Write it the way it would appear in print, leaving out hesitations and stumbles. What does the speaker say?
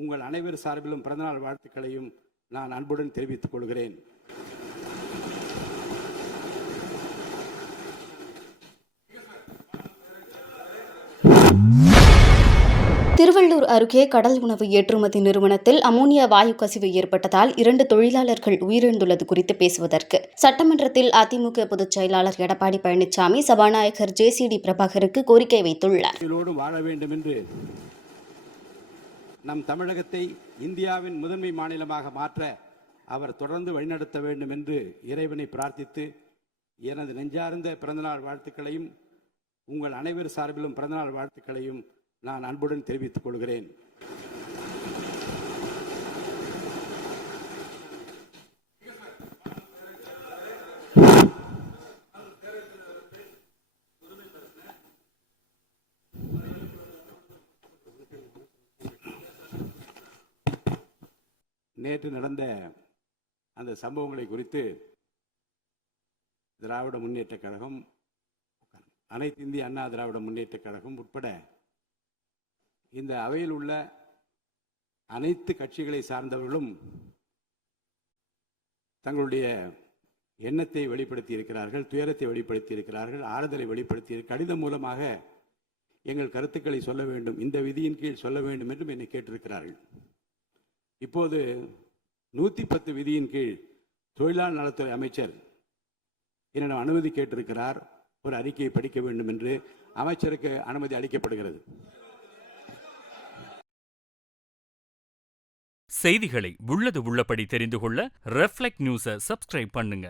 உங்கள் அனைவர் சார்பிலும் பிறந்தநாள் வாழ்த்துக்களையும் நான் அன்புடன் தெரிவித்துக் கொள்கிறேன். திருவள்ளூர் அருகே கடல் உணவு ஏற்றுமதி நிறுவனத்தில் அமோனியா வாயு கசிவு ஏற்பட்டதால் 2 தொழிலாளர்கள் உயிரிழந்துள்ளது குறித்து பேசுவதற்கு சட்டமன்றத்தில் அதிமுக பொதுச் செயலாளர் எடப்பாடி பழனிசாமி சபாநாயகர் ஜேசிடி பிரபாகருக்கு கோரிக்கை வைத்துள்ளார். வாழ வேண்டும் என்று நம் தமிழகத்தை இந்தியாவின் முதன்மை மாநிலமாக மாற்ற அவர் தொடர்ந்து வழிநடத்த வேண்டும் என்று இறைவனை பிரார்த்தித்து எனது நெஞ்சார்ந்த பிறந்தநாள் வாழ்த்துக்களையும் உங்கள் அனைவர் சார்பிலும் பிறந்தநாள் வாழ்த்துக்களையும் நான் அன்புடன் தெரிவித்துக் கொள்கிறேன். நேற்று நடந்த அந்த சம்பவங்களை குறித்து திராவிட முன்னேற்றக் கழகம், அனைத்து இந்திய அண்ணா திராவிட முன்னேற்றக் கழகம் உட்பட இந்த அவையில் உள்ள அனைத்து கட்சிகளை சார்ந்தவர்களும் தங்களுடைய எண்ணத்தை வெளிப்படுத்தி இருக்கிறார்கள், துயரத்தை வெளிப்படுத்தி இருக்கிறார்கள், ஆறுதலை வெளிப்படுத்தி கடிதம் மூலமாக எங்கள் கருத்துக்களை சொல்ல வேண்டும், இந்த விதியின் கீழ் சொல்ல வேண்டும் என்றும் என்னை கேட்டிருக்கிறார்கள். இப்போது 110 விதியின் கீழ் தொழிலாளர் நலத்துறை அமைச்சர் என்னிடம் அனுமதி கேட்டிருக்கிறார். ஒரு அறிக்கையை படிக்க வேண்டும் என்று அமைச்சருக்கு அனுமதி அளிக்கப்படுகிறது. செய்திகளை உள்ளது உள்ளபடி தெரிந்து கொள்ள ரெஃப்ளெக்ட் நியூஸை சப்ஸ்கிரைப் பண்ணுங்க.